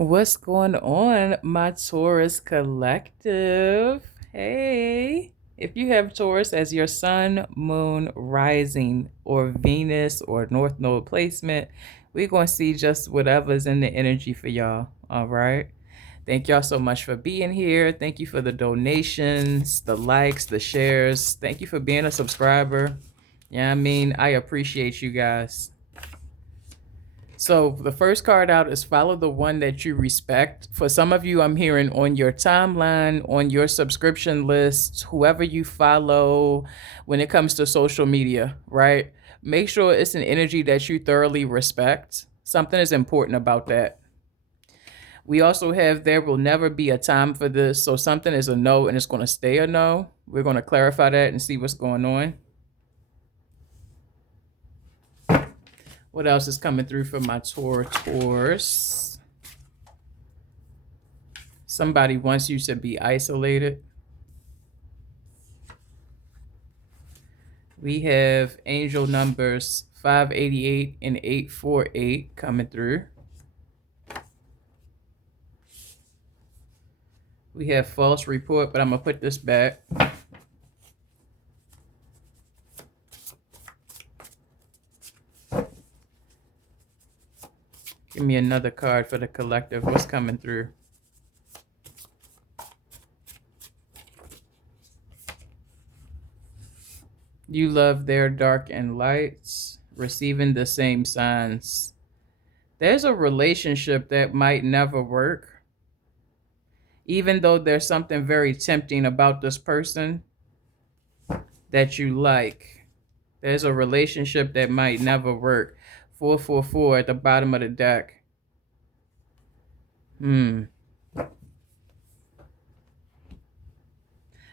What's going on, my Taurus collective? Hey, if you have Taurus as your sun, moon, rising, or Venus or North Node placement, we're going to see just whatever's in the energy for y'all. All right. Thank y'all so much for being here. Thank you for the donations, the likes, the shares. Thank you for being a subscriber. Yeah, I appreciate you guys. So the first card out is follow the one that you respect. For some of you, I'm hearing on your timeline, on your subscription list, whoever you follow when it comes to social media, right? Make sure it's an energy that you thoroughly respect. Something is important about that. We also have there will never be a time for this. So something is a no and it's going to stay a no. We're going to clarify that and see what's going on. What else is coming through for my Taurus? Somebody wants you to be isolated. We have angel numbers 588 and 848 coming through. We have false report, but I'm going to put this back. Give me another card for the collective. What's coming through? You love their dark and lights, receiving the same signs. There's a relationship that might never work. Even though there's something very tempting about this person that you like. There's a relationship that might never work. 444 at the bottom of the deck.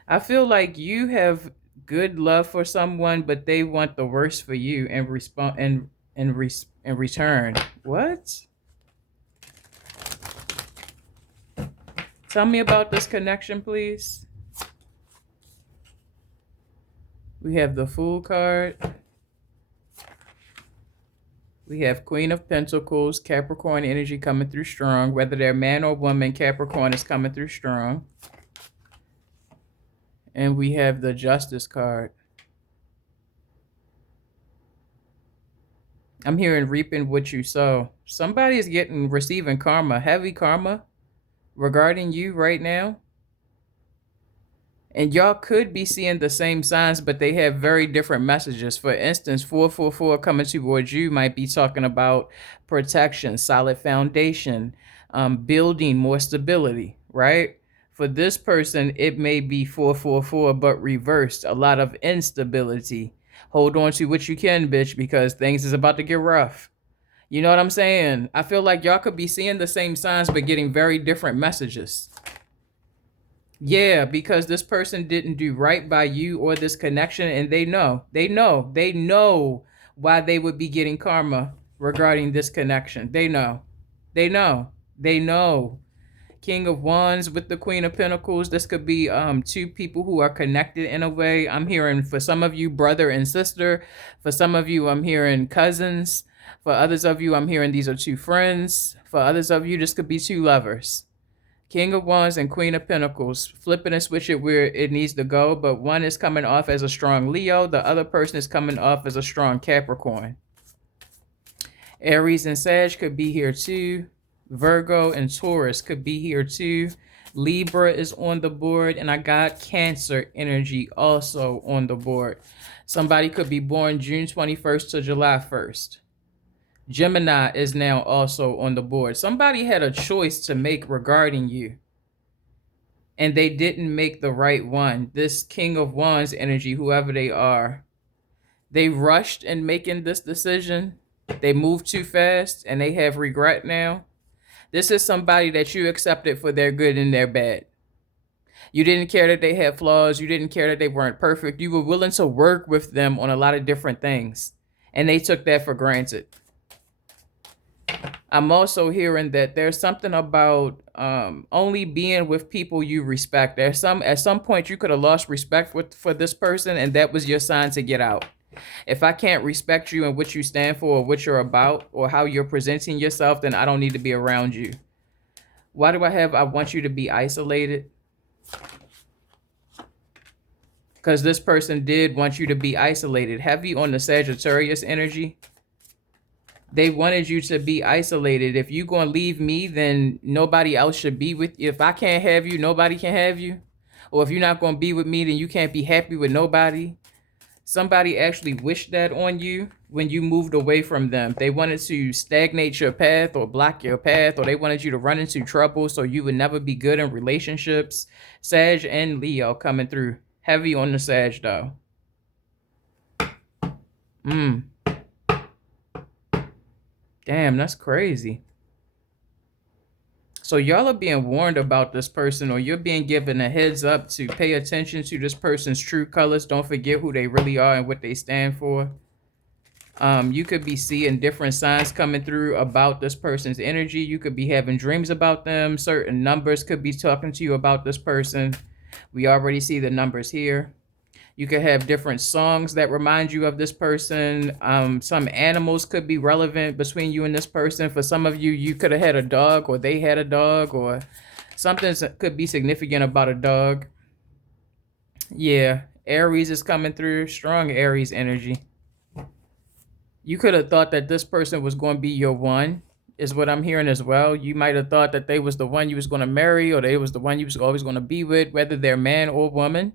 I feel like you have good love for someone, but they want the worst for you and in return. What? Tell me about this connection, please. We have the Fool card. We have Queen of Pentacles, Capricorn energy coming through strong. Whether they're man or woman, Capricorn is coming through strong. And we have the Justice card. I'm hearing reaping what you sow. Somebody is receiving karma, heavy karma regarding you right now. And y'all could be seeing the same signs, but they have very different messages. For instance, 444 coming towards you might be talking about protection, solid foundation, building more stability, right? For this person, it may be 444, but reversed. A lot of instability. Hold on to what you can, bitch, because things is about to get rough. You know what I'm saying? I feel like y'all could be seeing the same signs, but getting very different messages. Yeah, because this person didn't do right by you or this connection, and they know why they would be getting karma regarding this connection. They know. King of Wands with the Queen of Pentacles. This could be two people who are connected in a way. I'm hearing for some of you brother and sister. For some of you, I'm hearing cousins. For others of you, I'm hearing these are two friends. For others of you, this could be two lovers. King of Wands and Queen of Pentacles. Flip it and switch it where it needs to go. But one is coming off as a strong Leo. The other person is coming off as a strong Capricorn. Aries and Sag could be here too. Virgo and Taurus could be here too. Libra is on the board. And I got Cancer energy also on the board. Somebody could be born June 21st to July 1st. Gemini is now also on the board. Somebody had a choice to make regarding you, and they didn't make the right one. This King of Wands energy, whoever they are, they rushed in making this decision. They moved too fast, and they have regret now. This is somebody that you accepted for their good and their bad. You didn't care that they had flaws. You didn't care that they weren't perfect. You were willing to work with them on a lot of different things, and they took that for granted. I'm also hearing that there's something about only being with people you respect. At some point you could have lost respect for this person, and that was your sign to get out. If I can't respect you and what you stand for or what you're about or how you're presenting yourself, then I don't need to be around you. Why do I have I want you to be isolated? Because this person did want you to be isolated. Heavy on the Sagittarius energy. They wanted you to be isolated. If you're going to leave me, then nobody else should be with you. If I can't have you, nobody can have you. Or if you're not going to be with me, then you can't be happy with nobody. Somebody actually wished that on you when you moved away from them. They wanted to stagnate your path or block your path, or they wanted you to run into trouble so you would never be good in relationships. Sag and Leo coming through. Heavy on the Sag, though. Damn, that's crazy. So y'all are being warned about this person, or you're being given a heads up to pay attention to this person's true colors. Don't forget who they really are and what they stand for. You could be seeing different signs coming through about this person's energy. You could be having dreams about them. Certain numbers could be talking to you about this person. We already see the numbers here. You could have different songs that remind you of this person. Some animals could be relevant between you and this person. For some of you, you could have had a dog, or they had a dog, or something could be significant about a dog. Yeah, Aries is coming through. Strong Aries energy. You could have thought that this person was going to be your one, is what I'm hearing as well. You might have thought that they was the one you was going to marry, or they was the one you was always going to be with, whether they're man or woman.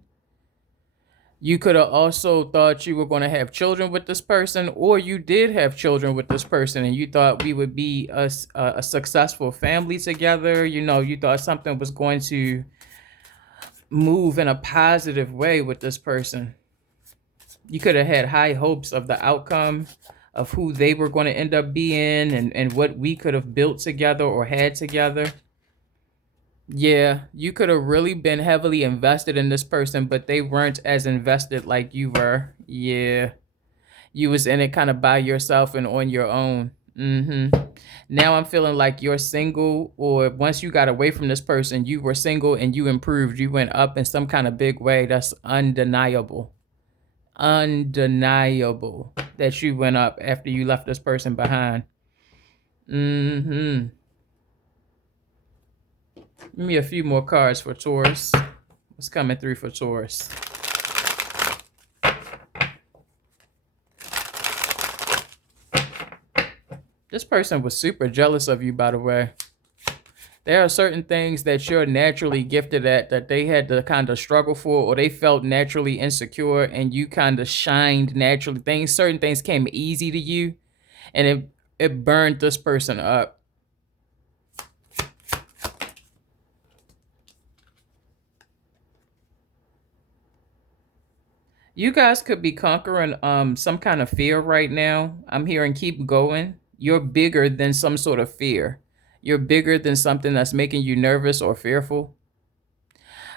You could have also thought you were going to have children with this person, or you did have children with this person, and you thought we would be a successful family together. You know, you thought something was going to move in a positive way with this person. You could have had high hopes of the outcome of who they were going to end up being, and what we could have built together or had together. Yeah, you could have really been heavily invested in this person, but they weren't as invested like you were. Yeah, you was in it kind of by yourself and on your own. Now I'm feeling like you're single, or once you got away from this person, you were single and you improved. You went up in some kind of big way. That's undeniable. Undeniable that you went up after you left this person behind. Give me a few more cards for Taurus. What's coming through for Taurus? This person was super jealous of you, by the way. There are certain things that you're naturally gifted at that they had to kind of struggle for, or they felt naturally insecure, and you kind of shined naturally. Certain things came easy to you, and it burned this person up. You guys could be conquering some kind of fear right now. I'm hearing keep going. You're bigger than some sort of fear. You're bigger than something that's making you nervous or fearful.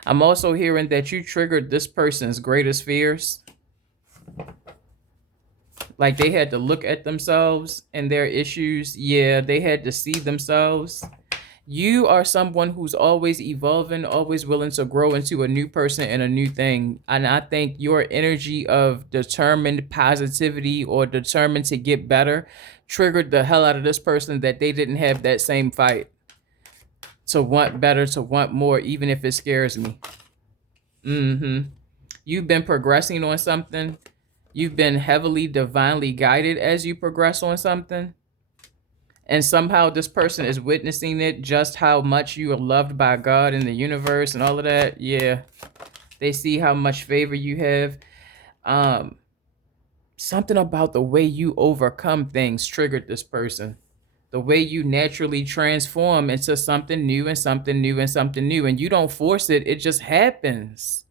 I'm also hearing that you triggered this person's greatest fears. Like they had to look at themselves and their issues. Yeah, they had to see themselves. You are someone who's always evolving, always willing to grow into a new person and a new thing. And I think your energy of determined positivity or determined to get better triggered the hell out of this person, that they didn't have that same fight to want better, to want more, even if it scares me. You've been progressing on something. You've been heavily divinely guided as you progress on something. And somehow this person is witnessing it, just how much you are loved by God and the universe and all of that. Yeah. They see how much favor you have. Something about the way you overcome things triggered this person. The way you naturally transform into something new and something new and something new. And you don't force it. It just happens.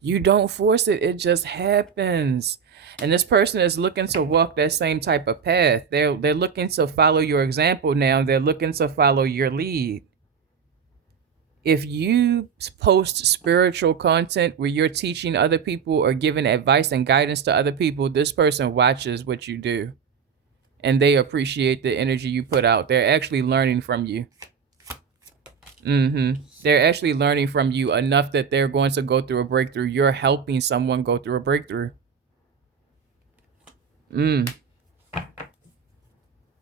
You don't force it. It just happens. And this person is looking to walk that same type of path. They're looking to follow your example now. They're looking to follow your lead. If you post spiritual content where you're teaching other people or giving advice and guidance to other people, this person watches what you do. And they appreciate the energy you put out. They're actually learning from you. They're actually learning from you enough that they're going to go through a breakthrough. You're helping someone go through a breakthrough.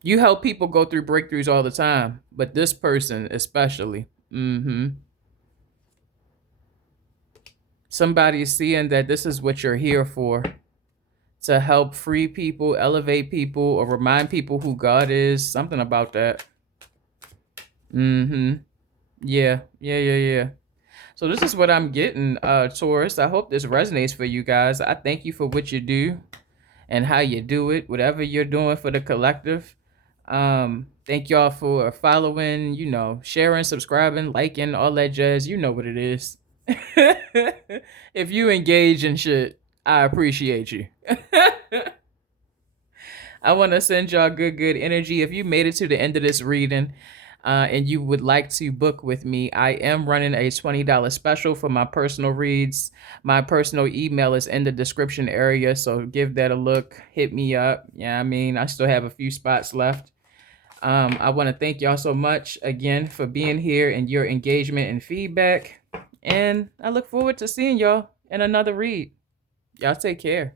You You help people go through breakthroughs all the time, but this person especially. Somebody is seeing that this is what you're here for, to help free people, elevate people, or remind people who God is. Something about that. Yeah, yeah. So this is what I'm getting, Taurus. I hope this resonates for you guys. I thank you for what you do and how you do it, whatever you're doing for the collective. Thank y'all for following, sharing, subscribing, liking, all that jazz. You know what it is. If you engage in shit, I appreciate you. I want to send y'all good energy. If you made it to the end of this reading, and you would like to book with me, I am running a $20 special for my personal reads. My personal email is in the description area, so give that a look. Hit me up. Yeah, I mean, I still have a few spots left. I want to thank y'all so much again for being here and your engagement and feedback. And I look forward to seeing y'all in another read. Y'all take care.